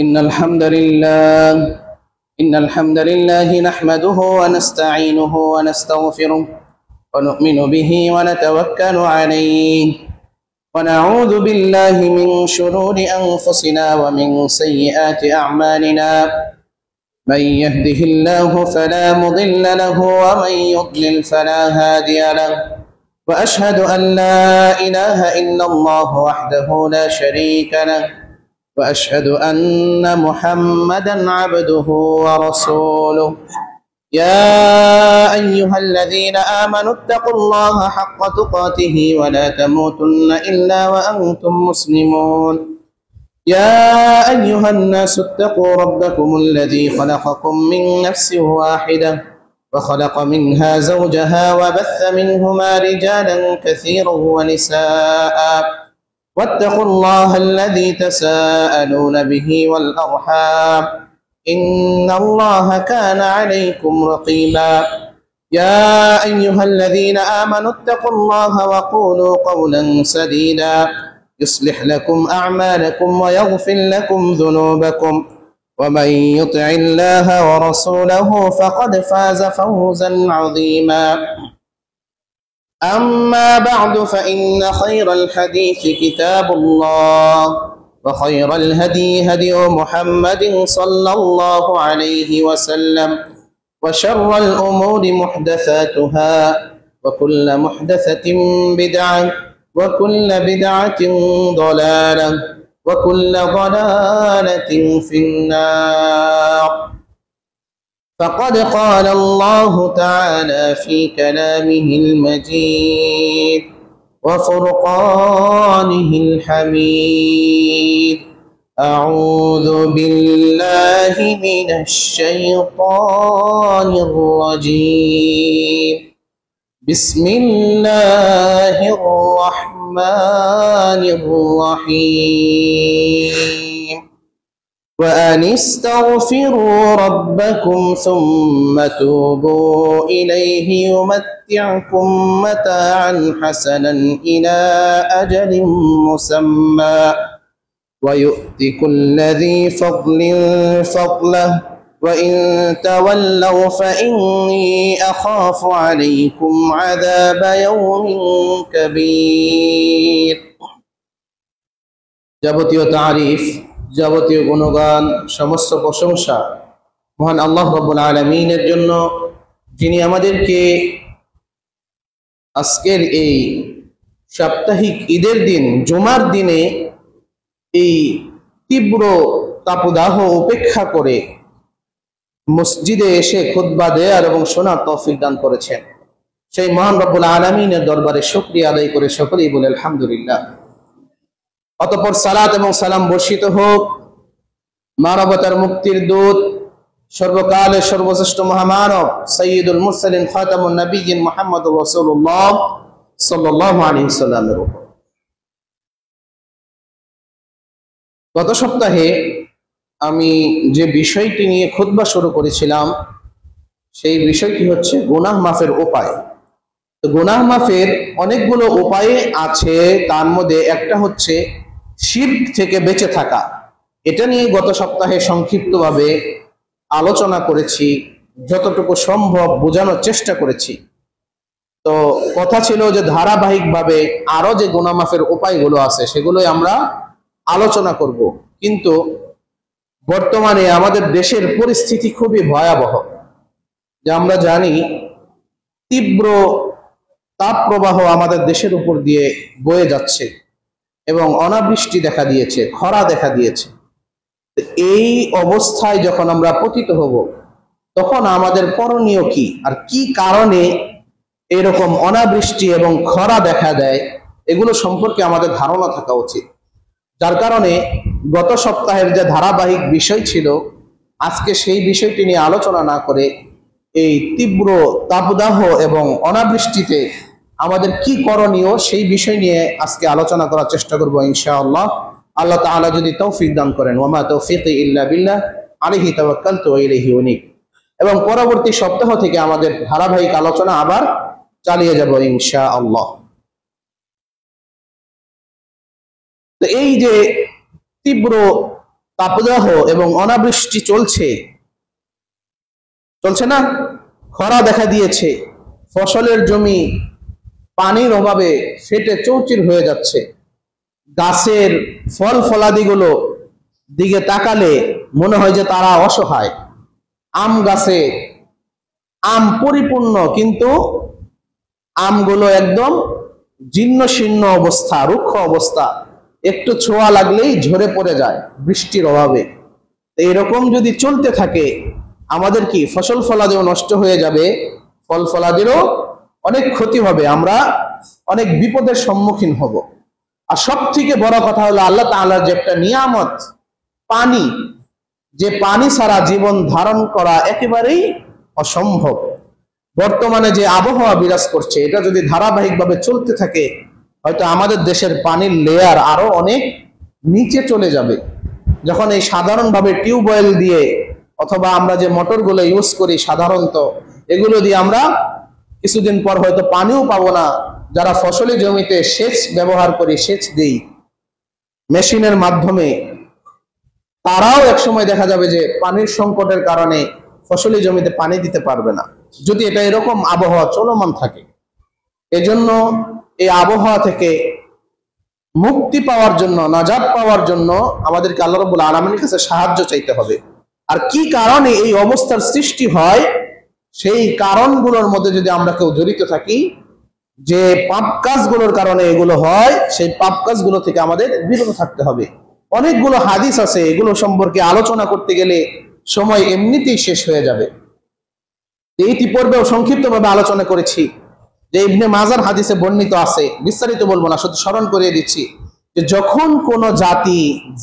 إن الحمد لله نحمده ونستعينه ونستغفره ونؤمن به ونتوكل عليه ونعوذ بالله من شرور أنفسنا ومن سيئات أعمالنا من يهده الله فلا مضل له ومن يضلل فلا هادي له وأشهد أن لا إله إلا الله وحده لا شريك له وأشهد أن محمدا عبده ورسوله يا أيها الذين آمنوا اتقوا الله حق تقاته ولا تموتن إلا وأنتم مسلمون يا أيها الناس اتقوا ربكم الذي خلقكم من نفس واحدة وخلق منها زوجها وبث منهما رجالا كثيرا ونساء واتقوا الله الذي تساءلون به والأرحام إن الله كان عليكم رقيبا يا أيها الذين آمنوا اتقوا الله وقولوا قولا سديدا يصلح لكم أعمالكم ويغفر لكم ذنوبكم ومن يطع الله ورسوله فقد فاز فوزا عظيما أما بعد فإن خير الحديث كتاب الله وخير الهدي هدي محمد صلى الله عليه وسلم وشر الأمور محدثاتها وكل محدثة بدعة وكل بدعة ضلالة وكل ضلالة في النار فقد قال الله تعالى في كلامه المجيد وفرقانه الحميد أعوذ بالله من الشيطان الرجيم بسم الله الرحمن الرحيم وأن استغفروا ربكم ثم توبوا إليه يمتعكم متاعا حسنا إلى أجل مسمى ويؤت كل ذي فضل فضله وإن تولوا فإني أخاف عليكم عذاب يوم كبير যাবতীয় তারিফ যাবতীয় গুণগান সমস্ত প্রশংসা মহান আল্লাহ রাব্বুল আলামিনের জন্য, যিনি আমাদেরকে আজকের এই সাপ্তাহিক ঈদের দিন জুমার দিনে এই তীব্র তাপদাহ উপেক্ষা করে মসজিদে এসে খুতবা দেওয়ার এবং শোনার তৌফিক দান করেছেন। সেই মহান রব্বুল আলামিনের দরবারে শুকরিয়া আদায় করে সকলেই বলে আলহামদুলিল্লাহ। অতঃপর সালাত এবং সালাম বর্ষিত হোক মানবতার মুক্তির দূত, সর্বকালের সর্বশ্রেষ্ঠ মহামানব সাইয়্যিদুল মুরসালিন খাতামুন নবিয়্যিন মুহাম্মদুর রাসূলুল্লাহ সাল্লাল্লাহু আলাইহি ওয়াসাল্লামের উপর। গত সপ্তাহে আমি যে বিষয়টি নিয়ে খুতবা শুরু করেছিলাম সেই বিষয়টি হচ্ছে গুনাহ মাফের উপায়। তো গুনাহ মাফের অনেকগুলো উপায় আছে, তার মধ্যে একটা হচ্ছে শিরক থেকে বেঁচে থাকা। এটা নিয়ে গত সপ্তাহে সংক্ষিপ্তভাবে আলোচনা করেছি, যতটুকু সম্ভব বোঝানোর চেষ্টা করেছি। তো কথা ছিল যে ধারাবাহিকভাবে আরো যে গুনাহ মাফের উপায়গুলো আছে সেগুলোই আমরা আলোচনা করব। কিন্তু বর্তমানে আমাদের দেশের পরিস্থিতি খুবই ভয়াবহ, যে আমরা জানি তীব্র তাপ প্রবাহ আমাদের দেশের উপর দিয়ে বয়ে যাচ্ছে এবং অনাবৃষ্টি দেখা দিয়েছে, খরা দেখা দিয়েছে। এই অবস্থায় যখন আমরা পতিত হব তখন আমাদের করণীয় কি, আর কি কারণে এরকম অনাবৃষ্টি এবং খরা দেখা দেয়, এগুলো সম্পর্কে আমাদের ধারণা থাকা উচিত। যার কারণে গত সপ্তাহের যে ধারাবাহিক বিষয় ছিল, আজকে সেই বিষয়টি নিয়ে আলোচনা না করে এই তীব্র তাপদাহ এবং অনাবৃষ্টিতে আমাদের কি করণীয় সেই বিষয় নিয়ে আজকে আলোচনা করার চেষ্টা করব ইনশাআল্লাহ। আল্লাহ তাআলা যদি তৌফিক দান করেন, ওয়া মা তাওফীকি ইল্লা বিল্লাহ আলাইহি তাওয়াক্কালতু ওয়া ইলাইহি উনীব। এবং পরবর্তী সপ্তাহ থেকে আমাদের ধারাবাহিক আলোচনা আবার চালিয়ে যাব ইনশাআল্লাহ। তো এই যে তীব্র তাপদাহ এবং অনাবৃষ্টি চলছে না, খরা দেখা দিয়েছে, ফসলের জমি পানির অভাবে ফেটে চৌচির হয়ে যাচ্ছে, গাছের ফল ফলাদিগুলো দিকে তাকালে মনে হয় যে তারা অসহায়। আম গাছে আম পরিপূর্ণ, কিন্তু আমগুলো একদম জীর্ণ শীর্ণ অবস্থা, রুক্ষ অবস্থা, একটু ছোঁয়া লাগলেই ঝরে পড়ে যায় বৃষ্টির অভাবে। এরকম যদি চলতে থাকে আমাদের কি ফসল ফলাদিও নষ্ট হয়ে যাবে, ফল ফলাদিরও অনেক ক্ষতি হবে, আমরা অনেক বিপদের সম্মুখীন হব। আর সব থেকে বড় কথা হলো আল্লাহ তাআলার যে একটা নিয়ামত পানি, যে পানি ছাড়া জীবন ধারণ করা একেবারেই অসম্ভব। বর্তমানে যে আবহাওয়া বিরাজ করছে এটা যদি ধারাবাহিকভাবে চলতে থাকে হয়তো আমাদের দেশের পানির লেয়ার আরো অনেক নিচে চলে যাবে। যখন এই সাধারণভাবে টিউবওয়েল দিয়ে অথবা আমরা যে মোটরগুলো ইউজ করি সাধারণত, এগুলো দিয়ে আমরা কিছুদিন পর হয়তো পানিও পাবো না। যারা ফসলি জমিতে সেচ ব্যবহার করি, সেচ দিই মেশিনের মাধ্যমে, তারাও একসময় দেখা যাবে যে পানির সংকটের কারণে ফসলি জমিতে পানি দিতে পারবে না, যদি এটা এরকম আবহাওয়া চলমান থাকে। এজন্য এই আবহাওয়া থেকে মুক্তি পাওয়ার জন্য, নাজাত পাওয়ার জন্য আমাদেরকে আল্লাহ রাব্বুল আলামিনের কাছে সাহায্য চাইতে হবে। আর কি কারণে এই অবস্থার সৃষ্টি হয়, সেই কারণগুলোর মধ্যে যদি আমরা কেউ জড়িত থাকি, যে পাপ কাজগুলোর কারণে এগুলো হয়, সেই পাপ কাজগুলো থেকে আমাদের বিরত থাকতে হবে। অনেকগুলো হাদিস আছে, এগুলো সম্পর্কে আলোচনা করতে গেলে সময় এমনিতেই শেষ হয়ে যাবে। ইতিপূর্বেও সংক্ষিপ্তভাবে আলোচনা করেছি যে ইবনে মাজার হাদিসে বর্ণিত আছে, বিস্তারিত বলবো না, শুধু স্মরণ করিয়ে দিচ্ছি যে যখন কোন জাতি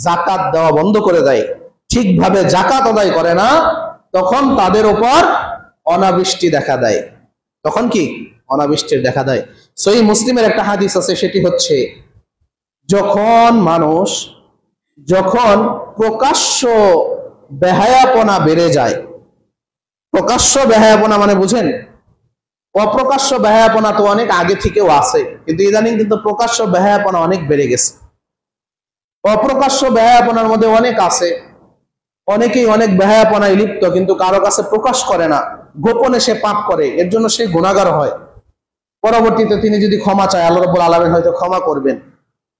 যাকাত দেওয়া বন্ধ করে দেয়, ঠিকভাবে যাকাত আদায় করে না, তখন তাদের উপর অনাবৃষ্টি দেখা দেয়। তখন কি অনাবৃষ্টির দেখা দেয়। সহিহ মুসলিমের একটা হাদিস আছে, সেটি হচ্ছে যখন প্রকাশ্য বেহায়াপনা বেড়ে যায়। প্রকাশ্য বেহায়াপনা মানে বুঝেন, অপ্রকাশ্য বেহায়াপনা তো অনেক আগে থেকেও আছে, কিন্তু ইদানিং কিন্তু প্রকাশ্য বেহায়াপনা অনেক বেড়ে গেছে। অপ্রকাশ্য বেহায়াপনার মধ্যে অনেক আছে, অনেকেই অনেক বেহায়াপনায় লিপ্ত, কিন্তু কারো কাছে প্রকাশ করে না, গোপনে সে পাপ করে, এর জন্য সে গুনাহগার হয়। পরবর্তীতে তিনি যদি ক্ষমা চায় আল্লাহ রাব্বুল আলামিন হয়তো ক্ষমা করবেন।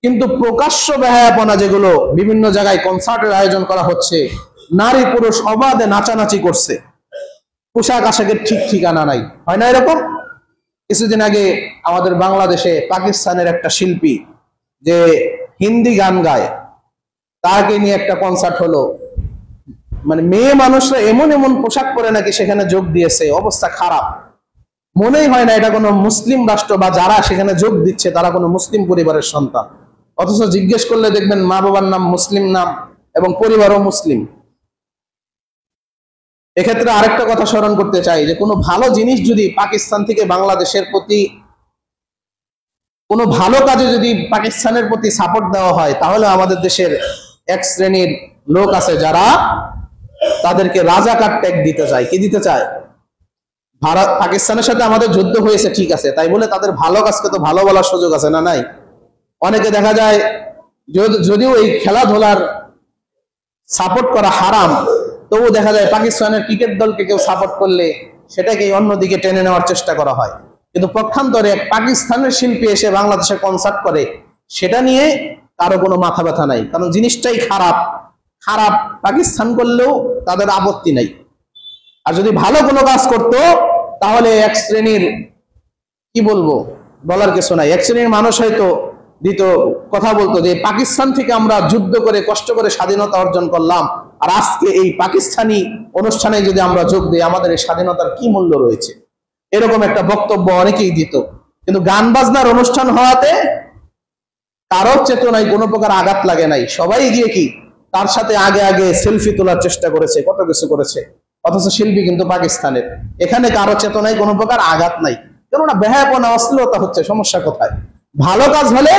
কিন্তু প্রকাশ্য বেহায়াপনা যেগুলো, বিভিন্ন জায়গায় কনসার্টের আয়োজন করা হচ্ছে, নারী পুরুষ অবাধে নাচানাচি করছে, পোশাক আশাকের ঠিক ঠিকানা নাই, হয় না এরকম? কিছুদিন আগে আমাদের বাংলাদেশে পাকিস্তানের একটা শিল্পী যে হিন্দি গান গায়, তাকে নিয়ে একটা কনসার্ট হলো। মানে মেয়ে মানুষরা এমন এমন পোশাক পরে নাকি সেখানে যোগ দিয়েছে, অবস্থা খারাপ। মনেই হয় না এটা কোনো মুসলিম রাষ্ট্র, বা যারা সেখানে যোগ দিচ্ছে তারা কোনো মুসলিম পরিবারের সন্তান। অথচ জিজ্ঞেস করলে দেখবেন মা বাবার নাম মুসলিম নাম এবং পরিবারও মুসলিম। এক্ষেত্রে আরেকটা কথা স্মরণ করতে চাই যে কোনো ভালো জিনিস যদি পাকিস্তান থেকে বাংলাদেশের প্রতি, কোনো ভালো কাজে যদি পাকিস্তানের প্রতি সাপোর্ট দেওয়া হয়, তাহলে আমাদের দেশের এক শ্রেণীর লোক আছে যারা তাদেরকে রাজাকার ট্যাগ দিতে চায়। কি দিতে চায়? ভারত পাকিস্তানের সাথে আমাদের যুদ্ধ হয়েছে ঠিক আছে, তাই বলে তাদের ভালো কাজকে তো ভালো বলার সুযোগ আছে না? নাই। অনেকে দেখা যায় যদিও এই খেলাধুলার সাপোর্ট করা হারাম, তবু দেখা যায় পাকিস্তানের ক্রিকেট দলকে কেউ সাপোর্ট করলে সেটাকে অন্যদিকে টেনে নেওয়ার চেষ্টা করা হয়। কিন্তু পক্ষান্তরে পাকিস্তানের শিল্পী এসে বাংলাদেশে কনসার্ট করে, সেটা নিয়ে কারো কোনো মাথা ব্যথা নাই, কারণ জিনিসটাই খারাপ। খারাপ পাকিস্তান করলেও তাদের আপত্তি নাই। আর যদি ভালো কোনো কাজ করতো তাহলে এক শ্রেণীর, কি বলবো, বলার কিছু নাই, এক শ্রেণীর মানুষ হয়তো কথা বলতো যে পাকিস্তান থেকে আমরা যুদ্ধ করে কষ্ট করে স্বাধীনতা অর্জন করলাম, আর আজকে এই পাকিস্তানি অনুষ্ঠানে যদি আমরা যোগ দিই আমাদের এই স্বাধীনতার কি মূল্য রয়েছে, এরকম একটা বক্তব্য অনেকেই দিত। কিন্তু গান বাজনার অনুষ্ঠান হওয়াতে কারো চেতনায় কোনো প্রকার আঘাত লাগে নাই, সবাই গিয়ে কি তার সাথে আগে আগে সেলফি তোলার চেষ্টা করেছে, কত কিছু করেছে, অথচ শিল্পী কিন্তু পাকিস্তানের। এখানে কারো চেতনায় কোনো প্রকার আঘাত নাই, কেননা বেহায়াপনা অশ্লীলতা হচ্ছে। সমস্যা কোথায়? ভালো কাজ হলে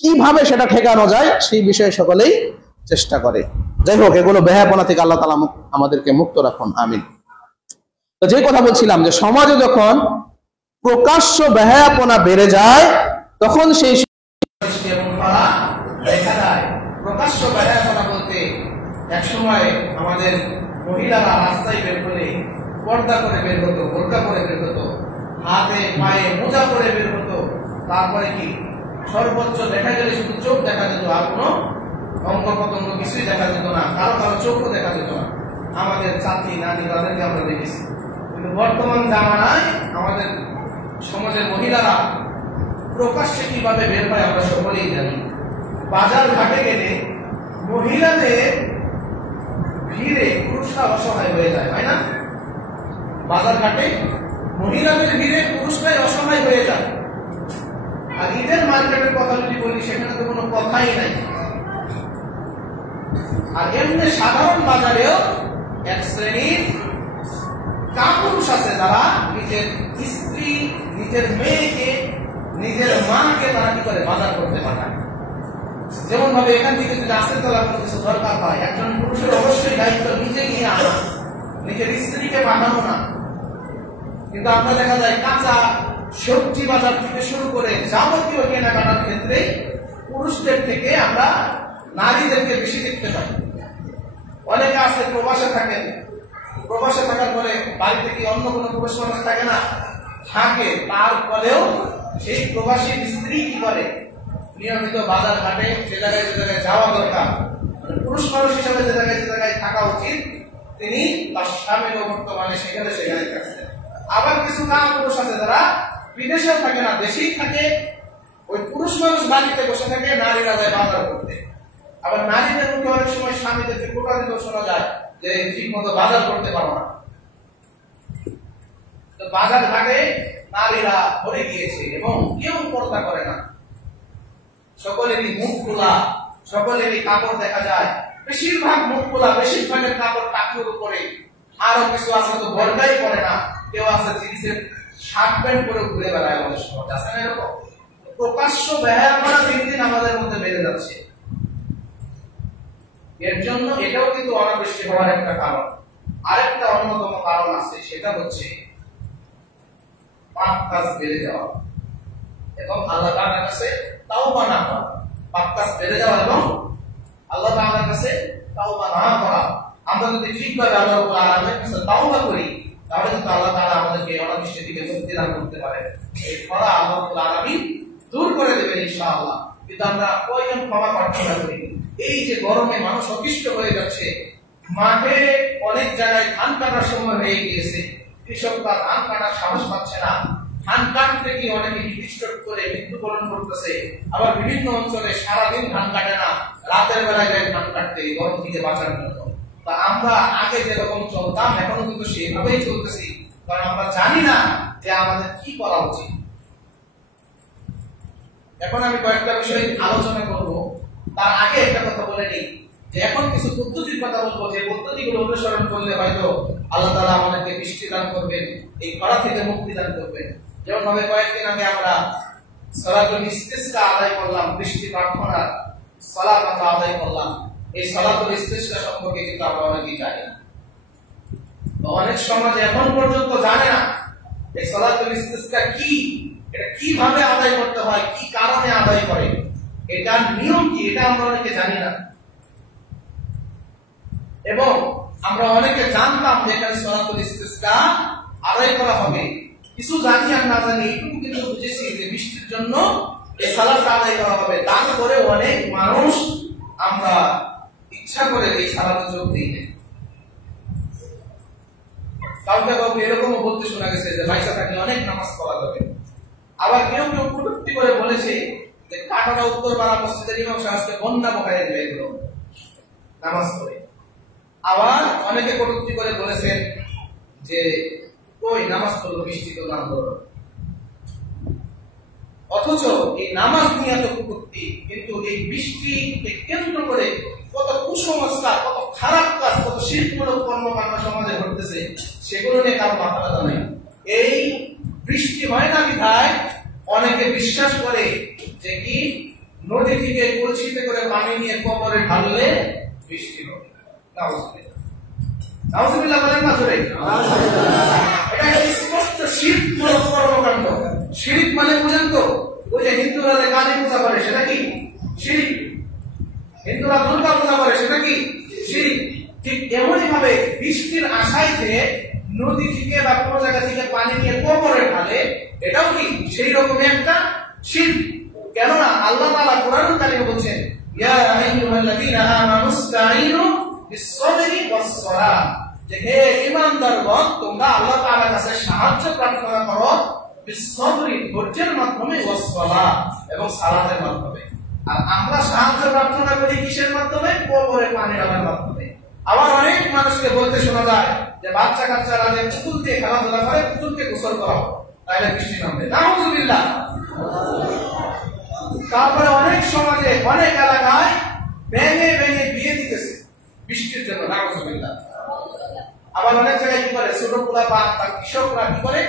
কিভাবে সেটা ঠেকানো যায় সেই বিষয়ে সকলেই চেষ্টা করে। যাই হোক, এগুলো বেহায়াপনা থেকে আল্লাহ তাআলা আমাদেরকে মুক্ত রাখুন, আমিন। তো যে কথা বলছিলাম যে সমাজে যখন প্রকাশ্য বেহায়াপনা বেড়ে যায়, তখন সেই প্রকাশ্য বেহায়াপনা বলতে এক সময় আমাদের মহিলারা রাস্তায় বের হলে পর্দা করে বের হতো, বোরকা করে বের হতো, হাতে পায়ে মোজা করে বের হতো। তারপরে কি সর্বোচ্চ দেখা গেলে শুধু চোখ দেখা যেত, আর কোনো অঙ্গ প্রত্যঙ্গ কিছুই দেখা যেত না, কারো কারো চোখও দেখা যেত না। আমাদের চাচি নানি তাদেরকে আমরা দেখেছি। কিন্তু বর্তমান জামানায় আমাদের সমাজের মহিলারা প্রকাশ্যে কিভাবে বের হয় আমরা সকলেই জানি। বাজার ঘাটে গেলে মহিলাদের ভিড়ে পুরুষরা অসহায় হয়ে যায়, তাই না? বাজার ঘাটে মহিলাদের ভিড়ে পুরুষরাই অসহায় হয়ে যায়। আর ঈদের মার্কেটের কথা যদি বলি, সেখানে তো কোনো কথাই নাই। আর এমনি সাধারণ বাজারেও এক শ্রেণীর কাপুরুষ আছে যারা নিজের স্ত্রী, নিজের মেয়েকে, নিজের মাকে তারা কি করে বাজার করতে পাঠায়। যেমন ভাবে এখান থেকে যদি আসতে তোলা কোনো কিছু দরকার হয়, একজন পুরুষের অবশ্যই দায়িত্ব নিজে নিয়ে আনা, নিজের স্ত্রীকে পাঠানো না। কিন্তু আপনার দেখা যায় কাঁচা সবজি বাজার থেকে শুরু করে যাবতীয় কেনাকাটার ক্ষেত্রে পুরুষদের থেকে আমরা নারীদেরকে বেশি দেখতে পাই। অনেকে আছে প্রবাসে থাকেন, প্রবাসে থাকার পরে বাড়িতে কি অন্য কোনো পুরুষ মানুষ থাকে না? থাকে। তারপরেও সেই প্রবাসী স্ত্রী কি করে? নিয়মিত বাজার ঘাটে যে জায়গায় যাওয়া দরকার, পুরুষ মানুষ হিসাবে যে জায়গায় থাকা উচিত, তিনি তার স্বামীর বর্তমানে সেখানে থাকছেন। আবার কিছু পুরুষ আছে যারা বিদেশেও থাকে না, দেশেই থাকে। ওই পুরুষ মানুষ বাড়িতে বসে থাকে, নারীরা যায় বাজার করতে। আবার নারীদের মুখে অনেক সময় স্বামীদেরকে কোটা দিতেও শোনা যায় যে ঠিক মতো বাজার করতে পারো না। তো বাজার ঘাটে নারীরা ভরে গিয়েছে এবং কেউ পর্দা করে না। সকলেরই মুখ খোলা, সকলেরই কাপড় দেখা যায়। বেশিরভাগ মুখ খোলা, বেশিরভাগের কাপড় টাকুর উপরে। আরো কিছু আছে তো বর্গাই পরে না, কেউ আছে জিন্সের শার্ট প্যান্ট পরে ঘুরে বেড়ায়। আমাদের সমাজ আছে না এরকম? প্রকাশ্য বেহায়াপনা দিন দিন আমাদের মধ্যে বেড়ে যাচ্ছে। এর জন্য এটাও কিন্তু অনাবৃষ্টি হওয়ার একটা কারণ। আরেকটা অন্যতম কারণ আছে, সেটা হচ্ছে পাপ কাজ বেড়ে যাওয়া এবং আল্লাহ তাআলার কাছে তাওবা না করা। পাপ কাজ বেড়ে যাওয়া এবং আল্লাহ তাআলার কাছে তাওবা না করা। আমরা যদি ঠিকভাবে আল্লাহ রাব্বুল আলামিনের কাছে তাওবা করি, তাহলে কিন্তু আল্লাহ তাআলা আমাদেরকে অনাবৃষ্টি থেকে মুক্তি দান করতে পারে। এই খরা আল্লাহ রাব্বুল আলামিন দূর করে দেবেন ইনশাআল্লাহ। কিন্তু আমরা কয়জন ক্ষমা প্রার্থনা করি? এই যে গরমে মানুষ অতিষ্ঠ হয়ে যাচ্ছে, মাঠে অনেক জায়গায় ধান কাটার সময় হয়ে গিয়েছে, কৃষকরা ধান কাটার সাহস পাচ্ছে না। ধান কাটতে গিয়ে অনেকে হিটস্ট্রোক করে মৃত্যুবরণ করতেছে। আবার বিভিন্ন অঞ্চলে সারাদিন ধান কাটে না, রাতের বেলায় যায় ধান কাটতে গরম থেকে বাঁচার জন্য। তা আমরা আগে যেরকম চলতাম এখনো কিন্তু সেভাবেই চলতেছি, কারণ আমরা জানি না যে আমাদের কি করা উচিত। এখন আমি কয়েকটা বিষয় আলোচনা করব, তার আগে একটা কথা বলে নিই যে এখন কিছু পদ্ধতির কথা বলবো, যে পদ্ধতিগুলো অনুসরণ করলে হয়তো আল্লাহ তাআলা আমাদেরকে বৃষ্টি দান করবেন, এই খরা থেকে মুক্তি দান করবেন। যেমন ভাবে কয়েকদিন আগে আমরা সালাতুল ইস্তিসকা আদায় করলাম, বৃষ্টি প্রার্থনা সালাত আমরা আদায় করলাম। এই সালাতুল ইস্তিসকা সম্পর্কে কিন্তু আমরা অনেকেই জানি না। অনেক সমাজে এখন পর্যন্ত জানে না এই সালাতুল ইস্তিসকা কি, এটা কিভাবে আদায় করতে হয়, কি কারণে আদায় করে, এটার নিয়ম কি, এটা আমরা অনেকে জানি না। এবং আমরা অনেকে জানতাম যে এখানে সালাতুল ইস্তিসকা আদায় করা হবে, কিছু জানি আর না জানি এইটুকু কিন্তু বুঝেছি যে বৃষ্টির জন্য এই সালাতটা আদায় করা হবে। তারপরে অনেক মানুষ আমরা ইচ্ছা করে এই সালাতে যোগ দিই না। কাউকে এরকমও বলতে শোনা গেছে যে পয়সা থাকলে অনেক নামাজ পড়া যাবে। আবার কেউ কেউ কটূক্তি করে বলেছে যে কাটারা উত্তরপাড়া মসজিদের ইমাম সাহেব আজকে বন্যা বকায় দেবে এগুলো নামাজ পড়ে। আবার অনেকে কটূক্তি করে বলেছেন যে ওই নামাজ পড়লো বৃষ্টি তো নাম করো। অথচ এই নামাজ নিয়ে এত কটূক্তি, কিন্তু এই বৃষ্টিকে কেন্দ্র করে কত কুসংস্কার, কত খারাপ কাজ, কত শিল্পমূলক কর্মকাণ্ড সমাজে ঘটতেছে, সেগুলো নিয়ে কারো মাথা ব্যথা নাই। এই বৃষ্টি হয় না বিধায় অনেকে বিশ্বাস করে যে কি নদী থেকে কলসিতে করে পানি নিয়ে কবরে ঢাললে বৃষ্টি হবে। নাউজুবিল্লাহ বলেন না জোরে। এটা স্পষ্ট শিরকমূলক কর্মকাণ্ড। শিরক মানে বুঝেন তো, ওই যে হিন্দুরা কালী পূজা করে সেটা কি শিরক, হিন্দুরা দুর্গা পূজা করে সেটা কি শিরক। ঠিক এমনই ভাবে বৃষ্টির আশায় যে নদী থেকে বা কোনো জায়গা থেকে পানি নিয়ে কবরে ঢালে, এটাও কি সেই রকমই একটা শিরক। কেননা আল্লাহ তাআলা কোরআনুল কারীমে বলেন, ইয়া আইয়ুহাল্লাযীনা আমানুস্তাঈনু বিস-সাবরি ওয়াস-সালাহ, যে হে ঈমানদারগণ তোমরা আল্লাহ তাআলার কাছে সাহায্য প্রার্থনা করো বিস-সাবরি, ধৈর্যের মাধ্যমে, ওয়াস-সালাহ, এবং সালাতের মাধ্যমে। আর আমরা সাহায্য প্রার্থনা করি কিসের মাধ্যমে? কবরে পানি ঢালার মাধ্যমে। আবার অনেক মানুষকে বলতে শোনা যায় যে বাচ্চা কাচ্চারা যে পুতুল দিয়ে খেলাধুলা করে, পুতুলকে গোসল করাও, তাইলে বৃষ্টি নামবে। নাউযুবিল্লাহ। তারপরে অনেক সমাজে অনেক এলাকায় ভেঙে ভেঙে বিয়ে দিতেছে বৃষ্টির জন্য। নাউযুবিল্লাহ। আবার অনেক জায়গায় কি করে, ছোট পোলা বা কৃষকরা কি করে,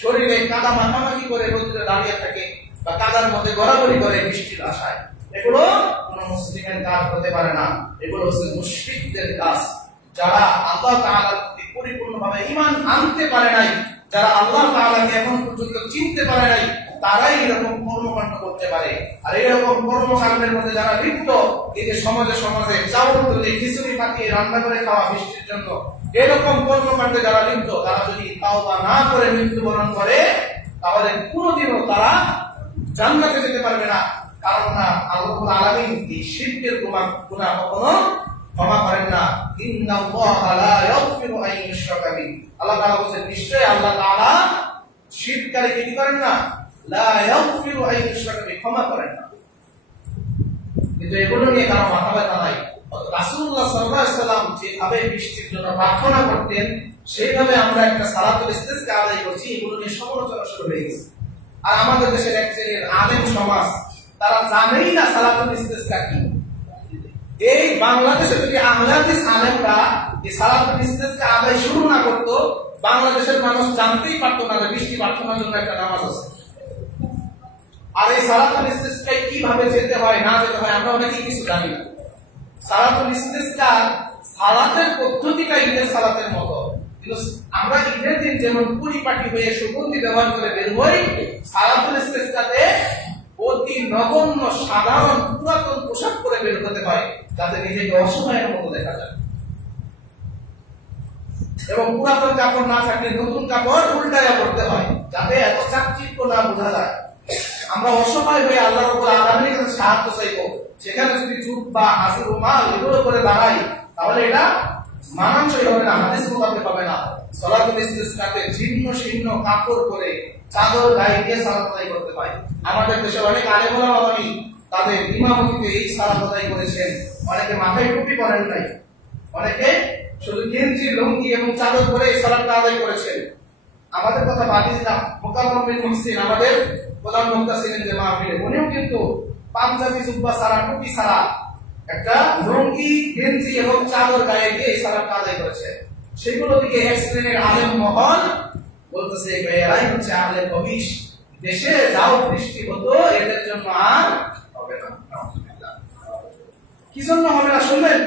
শরীরে কাদা মাখামাখি করে রোদ্রে দাঁড়িয়ে থাকে বা কাদার মধ্যে গড়াগড়ি করে বৃষ্টির আশায়। এগুলো কোন মুসলিমের কাজ হতে পারে না। এগুলো হচ্ছে মুশরিকদের কাজ, যারা আল্লাহ তাআলার প্রতি পরিপূর্ণভাবে ঈমান আনতে পারে নাই, যারা আল্লাহ তাআলাকে এখন পর্যন্ত চিনতে পারে নাই, তারাই এরকম কর্মকাণ্ড করতে পারে। আর এরকম কর্মকাণ্ডের মধ্যে যারা লিপ্ত, এই যে সমাজে সমাজে চাউল তুলে খিচুড়ি পাকিয়ে রান্না করে খাওয়া বৃষ্টির জন্য, এরকম কর্মকাণ্ডে যারা লিপ্ত, তারা যদি তাওবা না করে মৃত্যুবরণ করে, তাহলে কোনোদিনও তারা জান্নাতে যেতে পারবে না। কারণ না, আল্লাহ আলামিন এই শিরকের গুনাহ কখনো ক্ষমা করেন না। ইন্নাল্লাহা লা ইয়াগফিরু আন ইউশরাকা বিহি, আল্লাহ তাআলা বলেন নিশ্চয়ই আল্লাহ তাআলা শিরককারীকে কি করেন না? লা ইয়াগফিরু আন ইউশরাকা বিহি, ক্ষমা করেন না। কিন্তু এগুলো নিয়ে কারো মাথা ব্যথা নাই। রাসূলুল্লাহ সাল্লাল্লাহু আলাইহি ওয়াসাল্লাম যেভাবে বৃষ্টির জন্য প্রার্থনা করতেন, সেইভাবে আমরা একটা সালাতুল ইস্তিসকা আদায় করছি, এগুলো নিয়ে সমালোচনা শুরু হয়ে গেছে। আর আমাদের দেশের এক শ্রেণীর আলেম সমাজ, তারা জানেই না সালাতুল ইস্তিসকা কি। এই বাংলাদেশে যদি আহলে হাদিস আলেমরা এই সালাতুল ইস্তিসকা আদায় শুরু না করতো, বাংলাদেশের মানুষ জানতেই পারতো না যে বৃষ্টি প্রার্থনার জন্য একটা নামাজ আছে। আর এই সালাতুল ইস্তিসকায় কিভাবে যেতে হয় না যেতে হয় আমরা অনেকেই কিছু জানি না। সালাতুল ইস্তিসকা সালাতের পদ্ধতিটা ঈদের সালাতের মতো, কিন্তু আমরা ঈদের দিন যেমন পরিপাটি হয়ে সুগন্ধি ব্যবহার করে বের হই, সালাতুল ইস্তিসকাতে অতি নগণ্য সাধারণ পুরাতন পোশাক পরে বের হতে হয়, যাতে নিজেকে অসহায়ের মতো দেখা যায়। এবং পুরাতন কাপড় না থাকলে নতুন কাপড় উল্টায়া পড়তে হয়, যাতে এত চাকচিক্য না বোঝা যায়। আমরা অসহায় হয়ে আল্লাহ রাব্বুল আলামিনের কাছে সাহায্য চাইবো, সেখানে যদি চুপ বা হাসি রুমাল এগুলো করে দাঁড়াই, তাহলে এটা মানানসই হবে না, হাদিস মোতাবেক হবে না। সালাতুল ইস্তিসকাতে জীর্ণ শীর্ণ কাপড় পরে চাদর গায়ে দিয়ে সালাত আদায় করতে হয়। আমাদের দেশের অনেক আলেম ওলামা তাদের ইমামতিতে এই সালাত আদায় করেছেন। অনেকে মাথায় টুপি পরেন নাই, অনেকে শুধু গেঞ্জি লুঙ্গি এবং চাদর পরে এই সালাতটা আদায় করেছেন। আমাদের কথা বাদ দিলাম, মুকাররম বিন মুহসিন আমাদের প্রধান বক্তা ছিলেন যে মাহফিলে, উনিও কিন্তু পাঞ্জাবি জুব্বা সারা টুপি সারা একটা লুঙ্গি গেঞ্জি এবং চাদর গায়ে দিয়ে এই সালাতটা আদায় করেছেন। সেগুলো দিকে এক শ্রেণীর আলেম মহল বলতেছে এরাই হচ্ছে আলেম ভবিষ, দেশে যাও বৃষ্টি হতো, এদের জন্য আর হবে না। কি জন্য হবে না শুনলেন?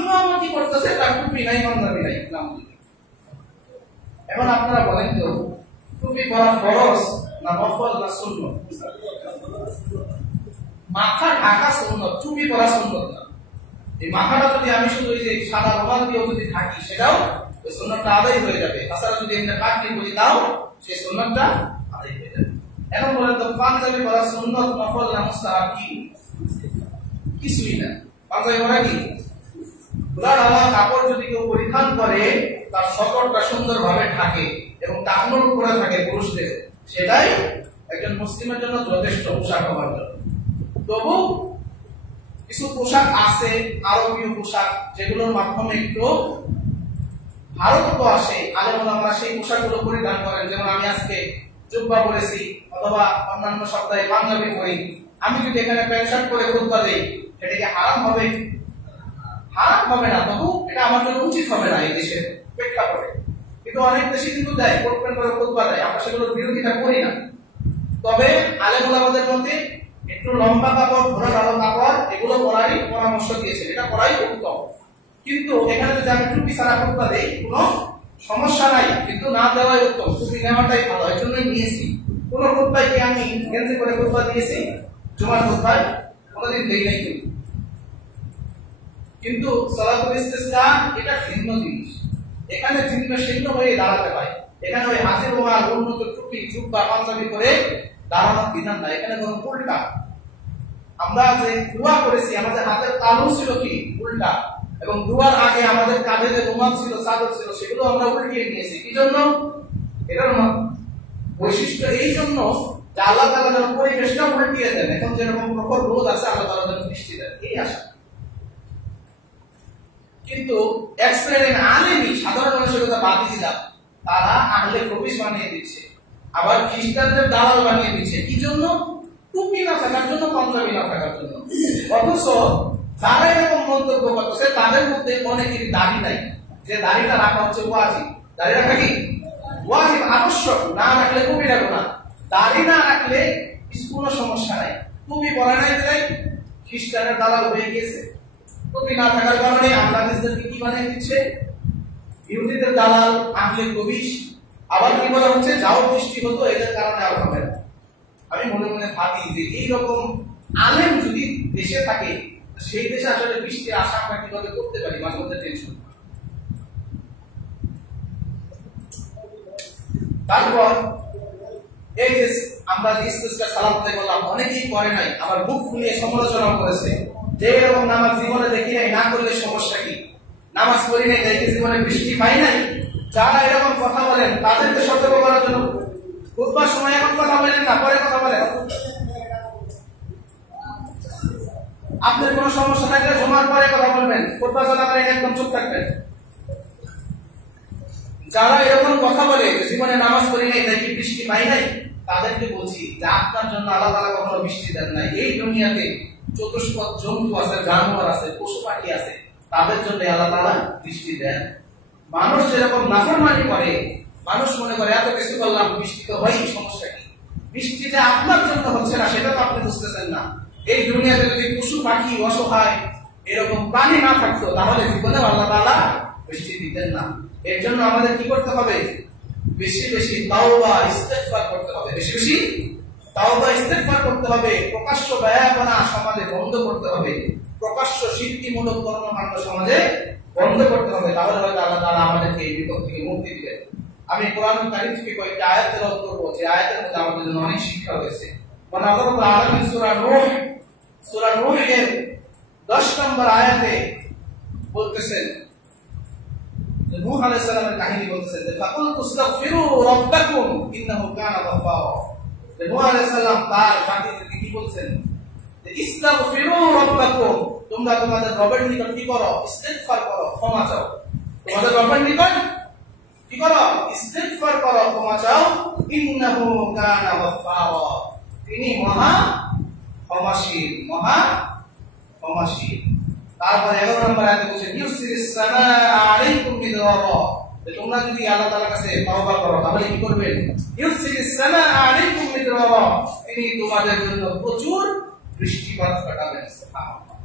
ইমামতি করতেছে, তার টুপি নাই, পাঞ্জাবি নাই। এখন আপনারা বলেন তো, টুপি পরা ফরজ না নফল না সুন্নত? মাথা ঢাকা সুন্নত, টুপি পরা সুন্নত না। এই মাথাটা যদি আমি শুধু ওই যে সাদা রুমাল দিয়ে যদি থাকি, সেটাও ওই সুন্নতটা আদায় হয়ে যাবে। তাছাড়া যদি এমনি পাগড়ি বলি তাও সেই সুন্নতটা আদায় হয়ে যাবে। এখন বলেন তো, পাঞ্জাবি পরা সুন্নত, নফল না মুস্তাহাব? কি? কিছুই না। পাঞ্জাবি পরা কি? খোলাঢালা কাপড় যদি কেউ পরিধান করে, তার সকলটা সুন্দরভাবে ঢাকে এবং টাকনুর করে থাকে পুরুষদের, সেটাই একজন মুসলিমের জন্য যথেষ্ট পোশাক হওয়ার জন্য। তবু কিছু পোশাক আছে, আরবীয় পোশাক, যেগুলোর মাধ্যমে একটু ভারত আসে, আলেমরা সেই পোশাকগুলো পরিধান করেন। যেমন আমি আজকে জুব্বা পরেছি, অথবা অন্যান্য সপ্তাহে পাঞ্জাবি পরি। আমি যদি এখানে প্যান্ট শার্ট পরে খুতবা দেই, এটা কি হারাম হবে? হারাম হবে না, তবু এটা আমার জন্য উচিত হবে না এই দেশের প্রেক্ষাপটে। কিন্তু অনেক দেশে কিন্তু দেয়, কোট প্যান্ট পরে খুতবা দেয়, আমরা সেগুলোর বিরোধিতা করি না। তবে আলেম ওলামাদের মধ্যে একটু লম্বা কাপড়, ঘোরাঢালো কাপড়, এগুলো পরারই পরামর্শ দিয়েছে, এটা পরাই উত্তম। কিন্তু এখানে যদি আমি টুপি ছাড়া খুতবা দেই, কোনো সমস্যা নাই, কিন্তু না দেওয়াই উত্তম। টুপি নেওয়াটাই ভালো, এই জন্যই নিয়েছি। কোন খুতবায় কি আমি গেঞ্জি করে খুতবা দিয়েছি? জুমার খুতবায় কোনোদিন দেই নাই। কিন্তু সালাতুল ইস্তিসকা এটা ভিন্ন জিনিস। এখানে ভিন্ন ভিন্ন হয়ে দাঁড়াতে হয়। এখানে ওই হাসির রুমাল, উন্নত টুপি, জুব্বা, পাঞ্জাবি করে দাঁড়ানোর বিধান নাই, এখানে বরং উল্টা। আমরা যে দোয়া করেছি আমাদের হাতের তালু ছিল কি উল্টা, এবং দোয়ার আগে আমাদের কাঁধে যে রুমাল ছিল, চাদর ছিল, সেগুলো আমরা উল্টিয়ে নিয়েছি। কি জন্য? এটার বৈশিষ্ট্য এই জন্য যে আল্লাহ তাআলা যেন পরিবেশটা উল্টিয়ে দেন। এখন যেরকম প্রখর রোদ আছে, আল্লাহ তাআলা যেন বৃষ্টি দেন, এই আশা। কিন্তু এক শ্রেণীর আলেমী সাধারণ মানুষের কথা বাদ দিলাম, তারা আহলে প্রবেশ বানিয়ে দিচ্ছে, আবার খ্রিস্টানদের দালাল বানিয়ে দিচ্ছে। কি জন্য? টুপি না থাকার জন্য, পাঞ্জাবি না থাকার জন্য। অথচ যারা এরকম মন্তব্য করতেছে তাদের মধ্যে অনেকের দাড়ি নাই, যে দাড়িটা রাখা হচ্ছে ওয়াজিব। দাড়ি রাখা কি ওয়াজিব, আবশ্যক, না রাখলে কবিরা গুনাহ। দাড়ি না রাখলে কোনো সমস্যা নাই, টুপি পরে নাই তাই খ্রিস্টানের দালাল হয়ে গিয়েছে। টুপি না থাকার কারণে বাংলাদেশদেরকে কি বানিয়ে দিচ্ছে? ইহুদিদের দালাল, আহলে প্রবেশ। আবার কি বলা হচ্ছে? যাও বৃষ্টি হতো, এদের কারণে আর হবে না। আমি মনে মনে ভাবি যে এইরকম আলেম যদি দেশে থাকে, সেই দেশে আসলে বৃষ্টির আশা আমরা কিভাবে করতে পারি? মাঝে মধ্যে টেনশন। তারপর এই যে আমরা যে ইস্তিসকা সালাতে বললাম, অনেকেই করে নাই, আবার বুক ফুলিয়ে সমালোচনা করেছে যে এরকম নামাজ জীবনে দেখি নাই, না করলে সমস্যা কি? নামাজ পড়ি নাই, দেখি জীবনে বৃষ্টি পাই নাই। যারা এরকম কথা বলেন তাদেরকে সতর্ক করার জন্য খুতবার সময় এখন কথা বলেন না, পরে কথা বলেন। আপনার কোনো সমস্যা থাকলে জমার পরে কথা বলবেন, খুতবা চলাকালীন একদম চুপ থাকবেন। যারা এরকম কথা বলে জীবনে নামাজ পড়ি নাই, দেখি বৃষ্টি পাই নাই, তাদেরকে বলছি যে আপনার জন্য আল্লাহ তাআলা কখনো বৃষ্টি দেন নাই। এই দুনিয়াতে চতুষ্পদ জন্তু আছে, জানোয়ার আছে, পশু পাখি আছে, তাদের জন্য আল্লাহ তাআলা বৃষ্টি দেন। মানুষ যেরকম নাফরমানি করে, মানুষ মনে করে এত কিছু করলাম বৃষ্টি তো হয়ই, সমস্যা কি? বৃষ্টি যে আপনার জন্য হচ্ছে না সেটা তো আপনি বুঝতেছেন না। এই দুনিয়াতে যদি পশু পাখি, অসহায় এরকম প্রাণী না থাকতো, তাহলে জীবনে আল্লাহ তাআলা বৃষ্টি দিতেন না। এর জন্য আমাদের কি করতে হবে? বেশি বেশি তাওবা ইস্তেগফার করতে হবে, বেশি বেশি তাওবা ইস্তেগফার করতে হবে। প্রকাশ্য ব্যয়াপনা সমাজে বন্ধ করতে হবে, প্রকাশ্য শিরকিমূলক কর্মকাণ্ড সমাজে বন্ধ করতে হবে। তাহলে হয়তো আল্লাহ তাআলা আমাদেরকে এই বিপদ থেকে মুক্তি দিবেন। আমি কোরআনুল কারীম থেকে কয়েকটা আয়াত তেলাওয়াত করব, যে আয়াতের মধ্যে আমাদের জন্য অনেক শিক্ষা রয়েছে। মানে আল্লাহ রাব্বুল আলামিন সূরা নূহের 10 নম্বর আয়াতে বলতেছেন, নূহ আলাইহিস সালামের কাহিনী বলতেছেন যে ফাকুল তুস্তাগফিরু রাব্বাকুম ইন্নাহু কানা গাফফারা। নূহ আলাইহিস সালাম তার জাতিকে কি বলছেন? যে ইস্তাগফিরু রাব্বাকুম, তোমরা তোমাদের রবের নিকট কি করো? ইস্তিগফার করো, ক্ষমা চাও। তোমাদের রবের নিকট কি করো? ইস্তিগফার করো, ক্ষমা চাও। ইন্নাহু কানা গাফফারা, তিনি মহা ক্ষমাশীল, মহা ক্ষমাশীল। তারপর 11 নম্বর আয়াতে বলছে ইউসিরিস সামাআ আলাইকুম মিদরারা, তোমরা যদি আল্লাহ তাআলার কাছে তওবা করো তাহলে কি করবেন? ইউসিরিস সামাআ আলাইকুম মিদরারা, তিনি তোমাদের জন্য প্রচুর বৃষ্টিপাত ঘটাবেন। সুবহানাল্লাহ।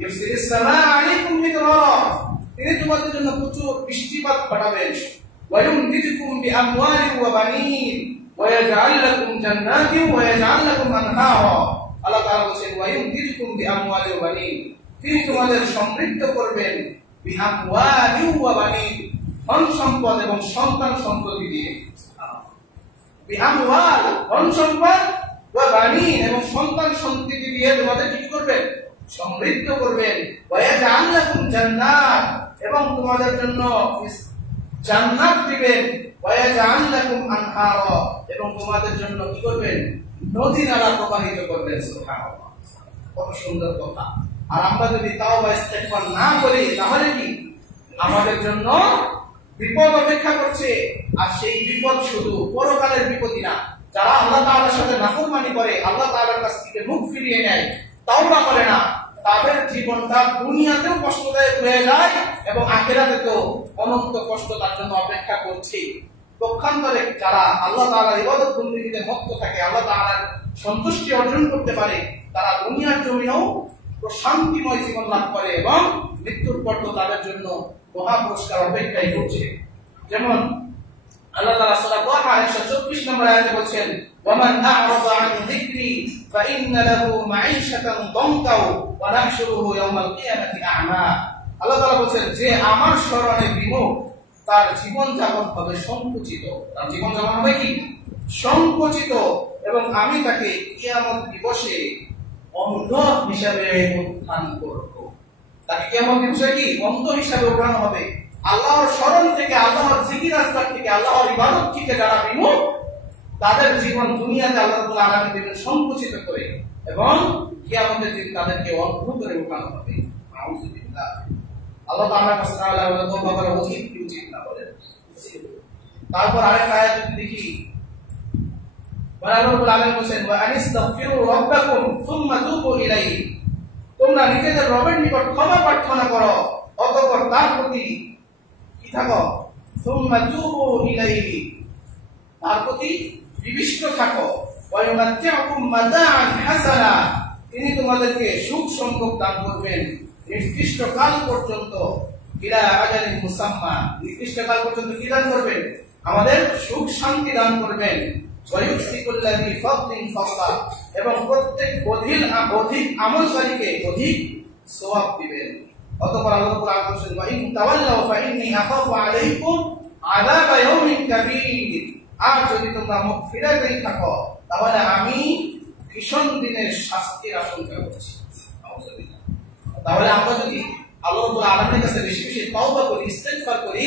ইউসিরিস সামাআ আলাইকুম মিদরারা, তিনি তোমাদের জন্য প্রচুর বৃষ্টিপাত ঘটাবেন। ওয়া ইউমদিদুকুম বিআমওয়ালিন ওয়া বানিন ওয়া ইয়াজআল লাকুম জান্নাতিন ওয়া ইয়াজআল লাকুম আনহারা। আল্লাহ তাআলা বলেন ওয়া ইউমদিদুকুম বিআমওয়ালিন ওয়া বানিন, তিনি তোমাদের সমৃদ্ধ করবেন বিআমওয়ালিন ওয়া বানিন, ধন সম্পদ এবং সন্তান সন্ততি দিয়ে। বিআমওয়াল, ধন সম্পদ, ওয়া বানিন, এবং সন্তান সন্ততি দিয়ে তোমাদের কি করবেন? সমৃদ্ধ করবেন। ওয়া ইয়াজআল লাকুম জান্নাত, এবং তোমাদের জন্য জান্নাত দিবেন। ওয়া ইয়াজআল লাকুম আনহারা, এবং তোমাদের জন্য কি করবেন? নদী নালা প্রবাহিত করবেন। সুবহানাল্লাহ, কত সুন্দর কথা। আর আমরা যদি তাওবা ইস্তেগফার না করি তাহলে কি আমাদের জন্য বিপদ অপেক্ষা করছে। আর সেই বিপদ শুধু পরকালের বিপদই না, যারা আল্লাহ তাআলার সাথে নাফরমানি করে, আল্লাহ তাআলার কাছ থেকে মুখ ফিরিয়ে নেয়, তাওবা করে না, তাদের জীবনটা দুনিয়াতেও কষ্টদায়ক হয়ে যায় এবং আখিরাতে তো অনন্ত কষ্ট তার জন্য অপেক্ষা করছে। পক্ষান্তরে যারা আল্লাহ তাআলার ইবাদত বন্দেগীতে মত্ত থাকে, আল্লাহ তাআলার সন্তুষ্টি অর্জন করতে পারে, তারা দুনিয়ার জমিনেও শান্তিময় জীবন লাভ করে এবং মৃত্যুর পর তো তাদের জন্য মহা পুরস্কার অপেক্ষাই করছে। যেমন আল্লাহ তাআলা সূরা তাহা 124 নম্বর আয়াতে বলেন, ওয়ামান আ'রাদা আন যিকরি ফাইন্না লাহু মাঈশাতান দানকাও ওয়া নাহশুরুহু ইয়াওমাল কিয়ামাতি আ'মা। আল্লাহ তাআলা বলেন, যে আমার শরণে বিমুখ তার জীবন যাপন হবে সংকুচিত। তার জীবন যাপন হবে কি? সংকুচিত। এবং আমি তাকে কিয়ামত দিবসে অন্ধ হিসাবে উত্থান করব। তাকে কিয়ামত দিবসে কি? অন্ধ হিসাবে উঠানো হবে। আল্লাহর স্মরণ থেকে, আল্লাহর জিকির আজকার থেকে, আল্লাহর ইবাদত থেকে যারা বিমুখ, তাদের জীবন দুনিয়াতে আল্লাহ রাব্বুল আলামিন দেবেন সংকুচিত করে, এবং কিয়ামতের দিন তাদেরকে অন্ধ করে উঠানো হবে। আউযুবিল্লাহ। আল্লাহ তাআলা কাছে তওবা করা উচিত না বলেন। তারপর আরেকটা আয়াত দেখি, আল্লাহ রাব্বুল আলামিন বলেন, ওয়া আনিস্তাগফিরু রাব্বাকুম সুম্মা তুবু ইলাইহি। তোমরা নিজেদের রবের নিকট ক্ষমা প্রার্থনা করো, অতঃপর তার প্রতি কি থাকো? সুম্মা তুবু ইলাইহি, তার প্রতি বিবিষ্ট থাকো। ওয়া ইউমাত্তিউকুম মাতাআন হাসানা, তিনি তোমাদেরকে সুখ সম্পদ দান করবেন নির্দিষ্ট কাল পর্যন্ত। ইলা আজালিন মুসাম্মা, নির্দিষ্ট কাল পর্যন্ত কি দান করবেন? আমাদের সুখ শান্তি দান করবেন। ওয়ায়ুসিকুল্লাযী ফাদলিন ফাদলা, এবং প্রত্যেক অধিক আমলকারীকে অধিক সওয়াব দিবেন। অতঃপর আল্লাহ তাআলা বলেন, ওয়া ইন তাওয়াল্লাউ ফাইন্নী আখাফু আলাইকুম আযাবা ইয়াউমিন কাবীর। আর যদি তোমরা মুখ ফিরাতেই থাকো, তাহলে আমি ভীষণ দিনের শাস্তির আশঙ্কা করছি। তাহলে আমরা যদি আল্লাহ রাব্বুল আলামিনের কাছে বেশি বেশি তওবা করি, ইস্তিগফার করি,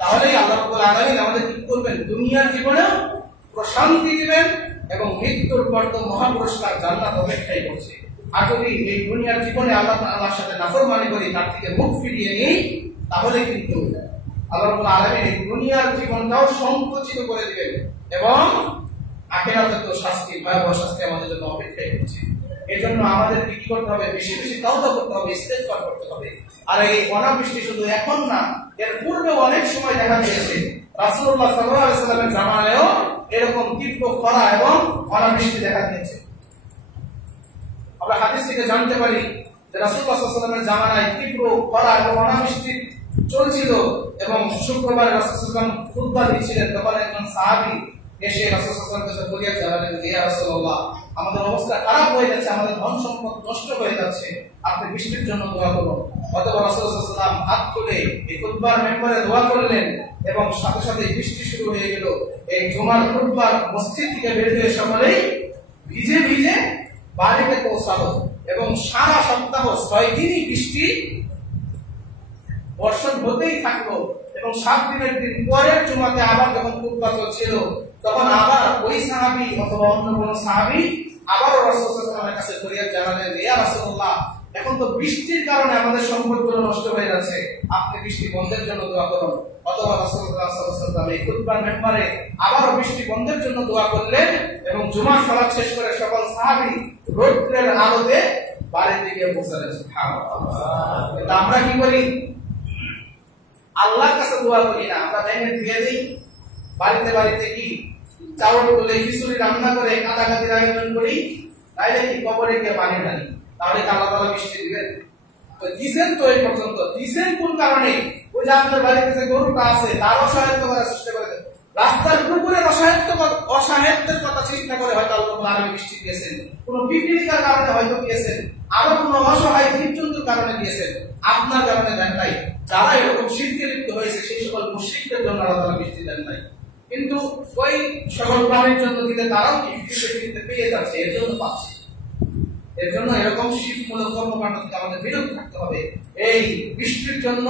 তাহলে আল্লাহ রাব্বুল আলামিন আমাদের কি করবেন? দুনিয়ার জীবনে প্রশান্তি দিবেন, এবং মৃত্যুর পর তো মহা পুরস্কার জান্নাত অপেক্ষাই করছে। আর যদি এই দুনিয়ার জীবনে আল্লাহ তাআলার সাথে নাফরমানি করি, তার থেকে মুখ ফিরিয়ে নিই, তাহলে কিন্তু আল্লাহ রাব্বুল আলামিন এই দুনিয়ার জীবনটাও সংকুচিত করে দিবেন, এবং আখিরাতে তো শাস্তি, ভয়াবহ শাস্তি আমাদের জন্য অপেক্ষাই করছে। এজন্য আমাদের কি করতে হবে? বেশি বেশি তওবা করতে হবে, ইস্তিগফার করতে হবে। আর এই অনাবৃষ্টি শুধু এখন না, এর পূর্বে অনেক সময় দেখা গিয়েছে। রাসূলুল্লাহ সাল্লাল্লাহু আলাইহি ওয়াসাল্লামের জামানায়ও এরকম তীব্র খরা এবং অনাবৃষ্টি দেখা গিয়েছে। আমরা হাদিস থেকে জানতে পারি যে রাসূলুল্লাহ সাল্লাল্লাহু আলাইহি ওয়াসাল্লামের জামানায় তীব্র খরা এবং অনাবৃষ্টি চলছিল, এবং শুক্রবার রাসূল সাল্লাল্লাহু আলাইহি ওয়াসাল্লাম খুতবা দিচ্ছিলেন। তখন একজন সাহাবী এসে রাসূল সাল্লাল্লাহু আলাইহি ওয়াসাল্লামের কাছে ফরিয়াদ জানালেন, ইয়া রাসূলুল্লাহ, আমাদের অবস্থা খারাপ হয়ে যাচ্ছে, আমাদের ধন সম্পদ নষ্ট হয়ে যাচ্ছে, আপনি বৃষ্টির জন্য দোয়া করুন। অতঃপর রাসূল সাল্লাল্লাহু আলাইহি ওয়াসাল্লাম হাত তুলে এই খুতবার মেম্বারে দোয়া করলেন, এবং সাথে সাথে বৃষ্টি শুরু হয়ে গেল। এই জুমার খুতবার মসজিদ থেকে বের হয়ে সকলেই ভিজে ভিজে বাড়িতে পৌঁছালো, এবং সারা সপ্তাহ 6 দিনই বৃষ্টি বর্ষণ হতেই থাকলো। এবং 7 দিনের দিন পরের জুমাতে আবার যখন খুতবা চলছিল, তখন আবার ওই সাহাবী অথবা অন্য কোনো সাহাবী আবারও রাসূল সাল্লাল্লাহু আলাইহি ওয়াসাল্লামের কাছে ফরিয়াদ জানালেন, ইয়া রাসূলুল্লাহ, এখন তো বৃষ্টির কারণে আমাদের সম্পদগুলো নষ্ট হয়ে যাচ্ছে, আপনি বৃষ্টি বন্ধের জন্য দোয়া করুন। অথবা রাসূলুল্লাহ সাল্লাল্লাহু আলাইহি ওয়াসাল্লাম এই খুতবার মেম্বারে আবারও বৃষ্টি বন্ধের জন্য দোয়া করলেন, এবং জুমার সালাত শেষ করে সকল সাহাবী রৌদ্রের আলোতে বাড়িতে গিয়ে পৌঁছালেন। সুবহানাল্লাহ। কিন্তু আমরা কি করি? আল্লাহর কাছে দোয়া করি না, আমরা ভেঙে দিয়ে দিই। বাড়িতে বাড়িতে কি চাউল তুলে খিচুড়ি রান্না করে কাটাকাটির আয়োজন করি, তাইলে কি কবরে গিয়ে পানি ঢালি, তাহলে আল্লাহ তাআলা বৃষ্টি দিবেন? তো দিছেন তো এই পর্যন্ত, দিছেন কোন কারণে? ওই যে আপনার বাড়িতে যে গরুটা আছে তার অসহায়ত্ব করার চেষ্টা করে, রাস্তার কুকুরের অসহায়ত্বের কথা চিন্তা করে হয়তো আল্লাহ তাআলা বৃষ্টি দিয়েছেন, কোন পিপিলিকার কারণে হয়তো দিয়েছেন, আরো কোন অসহায় জীবজন্তুর কারণে দিয়েছেন, আপনার কারণে দেন নাই। যারা এরকম শিরকে লিপ্ত হয়েছে সেই সকল মুশরিকদের জন্য আল্লাহ তাআলা বৃষ্টি দেন নাই। কিন্তু ওই সকল প্রাণীর জন্য দিলে তারাও কি ফিরতে পেয়ে যাচ্ছে, এর জন্য পাচ্ছে। এর জন্য এরকম শিরকমূলক কর্মকাণ্ড থেকে আমাদের বিরত থাকতে হবে। এই বৃষ্টির জন্য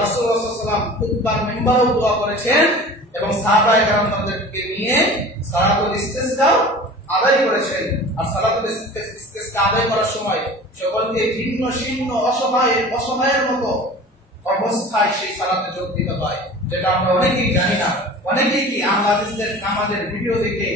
রাসূলুল্লাহ সাল্লাল্লাহু আলাইহি ওয়াসাল্লাম খুতবার মিম্বারেও দোয়া করেছেন, এবং সাহাবায়ে কেরামদেরকে নিয়ে সালাতুল ইস্তিসকা আদায় করেছেন। আর সালাতুল ইস্তিসকা আদায় করার সময় সকলকে জীর্ণ শীর্ণ অসহায়ের মতো অবস্থায় সেই সালাতে যোগ দিতে হয়, যেটা আমরা অনেকেই জানি না। অনেকেই কি আমাদের নামাজের ভিডিও দেখে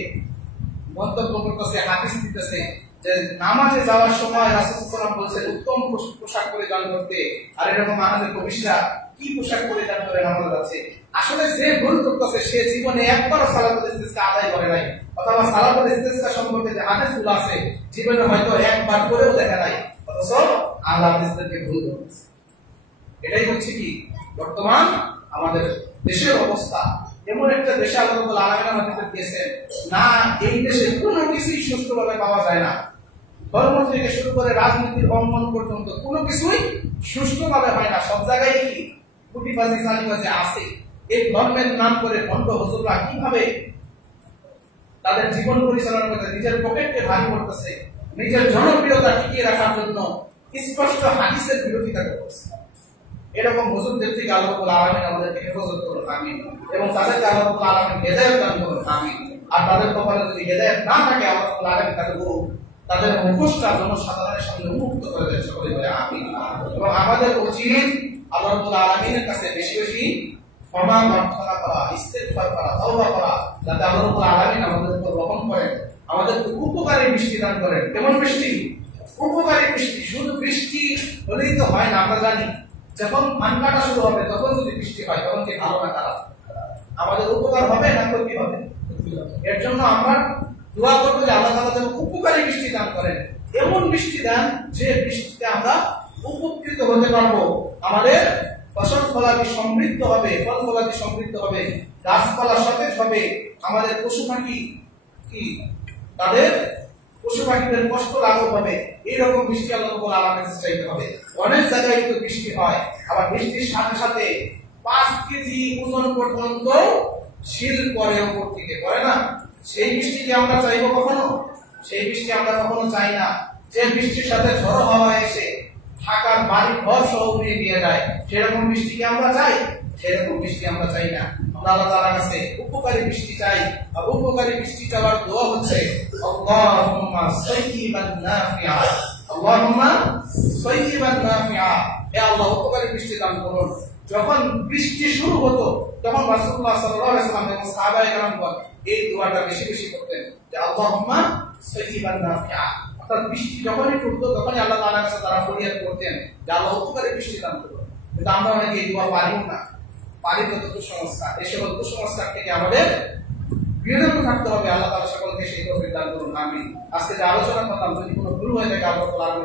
মন্তব্য করতেছে, হাদিস দিতেছে যে নামাজে যাওয়ার সময় রাসূল সাল্লাল্লাহু আলাইহি ওয়াসাল্লাম বলেছেন উত্তম পোশাক পরিধান করতে, আর এরকম আমাদের কবিরা কি পোশাক পরিধান করে নামাজে যাচ্ছে। আসলে যে ভুল করতেছে সে জীবনে একবারও সালাতুল ইস্তিসকা আদায় করে নাই, অথবা সালাতুল ইস্তিসকা সম্পর্কে যে হাদিসগুলো আছে জীবনে হয়তো একবার করেও দেখা নাই, অথচ আল্লাহ হাদিসকে ভুল করতেছে। এটাই হচ্ছে কি বর্তমান আমাদের দেশের অবস্থা। এমন একটা দেশে আল্লাহ রাব্বুল আলামিন আমাদের দিয়েছেন, না এই দেশে কোনো কিছুই সুষ্ঠুভাবে পাওয়া যায় না। ধর্ম থেকে শুরু করে রাজনীতির অঙ্গন পর্যন্ত কোনো কিছুই সুষ্ঠুভাবে হয় না। সব জায়গায় কি কুটিবাজি চালিবাজি আছে। এই ধর্মের নাম করে ভণ্ড হুজুররা কিভাবে তাদের জীবন পরিচালনা করতে নিজের পকেটকে ভারী করতেছে, নিজের জনপ্রিয়তা টিকিয়ে রাখার জন্য স্পষ্ট হাদিসের বিরোধিতা করতেছে। এরকম হুজুরদের থেকে আল্লাহ রাব্বুল আলামিন আমাদেরকে হেফাজত করুন, আমিন। এবং তাদেরকে আল্লাহ রাব্বুল আলামিন হেদায়েত দান করুন, আমিন। আর তাদের কপালে যদি হেদায়েত না থাকে, আল্লাহ রাব্বুল আলামিন তাদের মুখোশটা জনসাধারণের সামনে উন্মুক্ত করে দেন, সকলে বলে আমিন। এবং আমাদের উচিত আল্লাহ রাব্বুল আলামিনের কাছে বেশি বেশি ক্ষমা প্রার্থনা করা, ইস্তিগফার করা, তওবা করা, যাতে আল্লাহ রাব্বুল আলামিন আমাদের উপর রহম করেন, আমাদেরকে উপকারী বৃষ্টি দান করেন। কেমন বৃষ্টি? উপকারী বৃষ্টি। শুধু বৃষ্টি হলেই তো হয় না, আমরা জানি যখন ধান কাটা শুরু হবে তখন যদি বৃষ্টি হয় তখন কি ভালো না খারাপ? আমাদের উপকার হবে না ক্ষতি হবে? এর জন্য আমরা দোয়া করবো যে আল্লাহ তাআলা যেন উপকারী বৃষ্টি দান করেন, এমন বৃষ্টি দান যে বৃষ্টিতে আমরা উপকৃত হতে পারবো, আমাদের ফসল ফলাদি সমৃদ্ধ হবে, ফল ফলাদি সমৃদ্ধ হবে, গাছপালা সতেজ হবে, আমাদের পশু পাখি কি তাদের পশু পাখিদের কষ্ট লাঘব হবে। এইরকম বৃষ্টি আল্লাহ রাব্বুল আলামিনের চাইতে হবে। অনেক জায়গায় কিন্তু বৃষ্টি হয়, আবার বৃষ্টির সাথে সাথে 5 কেজি ওজন পর্যন্ত শিল পরে উপর থেকে, পড়ে না? সেই বৃষ্টি কি আমরা চাইবো কখনো? সেই বৃষ্টি আমরা কখনো চাই না। যে বৃষ্টির সাথে ঝড়ো হাওয়া এসে ঢাকার বাড়ি ঘর সহ উড়িয়ে দিয়ে যায়, সেরকম বৃষ্টি কি আমরা চাই? সেরকম বৃষ্টি আমরা চাই না। আমরা আল্লাহ তাআলার কাছে উপকারী বৃষ্টি চাই। আর উপকারী বৃষ্টি চাওয়ার দোয়া হচ্ছে আল্লাহুম্মা সাইয়্যিবান নাফিআ, আল্লাহুম্মা সাইয়্যিবান নাফিআ। হে আল্লাহ, উপকারী বৃষ্টি দান করুন। যখন বৃষ্টি শুরু হতো তখন রাসূলুল্লাহ সাল্লাল্লাহু আলাইহি ওয়াসাল্লাম এবং সাহাবায়ে কেরামগণ এই দোয়াটা বেশি বেশি করতেন যে আল্লাহুম্মা সাইয়্যিবান নাফিআ। অর্থাৎ বৃষ্টি যখনই পড়তো তখনই আল্লাহ তাআলার কাছে তারা ফরিয়াদ করতেন যে আল্লাহ উপকারী বৃষ্টি দান করুন। কিন্তু আমরা অনেকে এই দোয়া পারিও না, পারি তো কুসংস্কার। এই সকল কুসংস্কার থেকে আমাদের বিরত থাকতে হবে। আল্লাহ তাআলা সকলকে সেই তৌফিক দান করুন, আমিন। আজকে যে আলোচনা করলাম, যদি কোনো ভুল হয়ে থাকে আল্লাহ তাআলা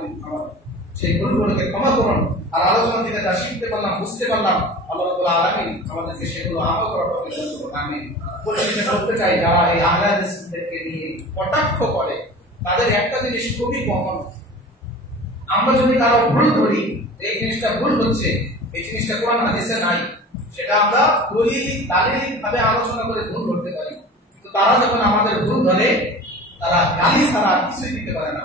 সেই ভুলগুলোকে ক্ষমা করুন। আর আলোচনা থেকে যা শিখতে পারলাম, বুঝতে পারলাম, আল্লাহ রাব্বুল আলামিন আমাদেরকে সেগুলো আমল করার তৌফিক দান করুন, আমিন। পরিশেষে বলতে চাই, যারা এই আহলে হাদিসদেরকে নিয়ে কটাক্ষ করে তাদের একটা জিনিস খুবই কমন। আমরা যদি কারো ভুল ধরি, এই জিনিসটা ভুল হচ্ছে, এই জিনিসটা কোরআন হাদিসে নাই, সেটা আমরা দালিলিক ভাবে আলোচনা করে ভুল ধরতে পারি। কিন্তু তারা যখন আমাদের ভুল ধরে, তারা গালি ছাড়া কিছুই দিতে পারে না।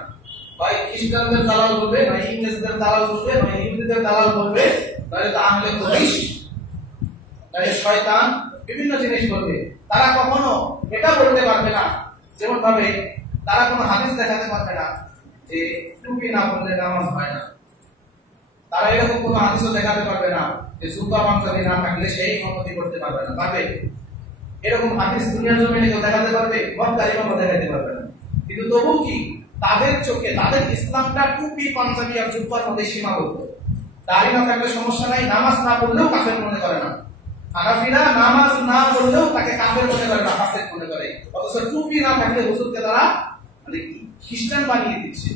ভাই খ্রিস্টানদের দালাল বলবে, ভাই ইংরেজদের দালাল বলবে, ভাই ইহুদিদের দালাল বলবে, তাহলে আহলে হাদিস, তাহলে শয়তান, বিভিন্ন জিনিস বলবে। তারা কখনো এটা বলতে পারবে না, যেমন ভাবে তারা কোনো হাদিস দেখাতে পারবে না যে টুপি না পরলে নামাজ হয় না। তারা এরকম কোনো হাদিসও দেখাতে পারবে না যে জুতা পাঞ্জাবি না থাকলে সেই ইমামতি করতে পারবে না। পারবে? এরকম হাদিস দুনিয়ার জমিনে কেউ দেখাতে পারবে? মক্কার ইমামও দেখাতে পারবে না। কিন্তু তবু কি তাদের চোখে তাদের ইসলামটা টুপি পাঞ্জাবি আর জুব্বার মধ্যে সীমাবদ্ধ। দাড়ি না থাকলে সমস্যা নাই, নামাজ না পড়লেও কাফের মনে করে না। হানাফিরা নামাজ না পড়লেও তাকে কাফের মনে করে না, ফাসিক মনে করে। অথচ টুপি না থাকলে হুজুরকে তারা মানে খ্রিস্টান বানিয়ে দিচ্ছে।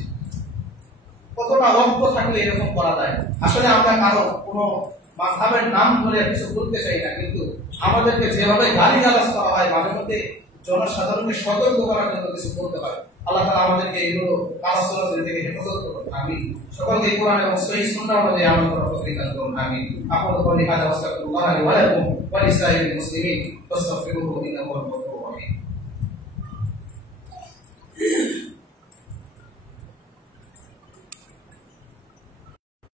কতটা অজ্ঞ থাকলে এরকম করা যায়? আসলে আমরা কারো কোনো মাযহাবের নাম ধরে কিছু বলতে চাই না, কিন্তু আমাদেরকে যেভাবে গালিগালাজ করা হয়, মাঝে মধ্যে জনসাধারণকে সতর্ক করার জন্য কিছু বলতে হয়। আল্লাহ তাআলা আমাদেরকে এইগুলো কাজ থেকে হেফাজত করুন, আমিন। সকলকে কোরআন এবং সহিহ সুন্নাহ অনুযায়ী আমল করার তৌফিক দান করুন, আমিন। আকুলু কওলি হাযা ওয়া আস্তাগফিরুল্লাহ লি ওয়া লাকুম ওয়া লিসাইরিল মুসলিমিন ফাস্তাগফিরুহু ইন্নাহু হুয়াল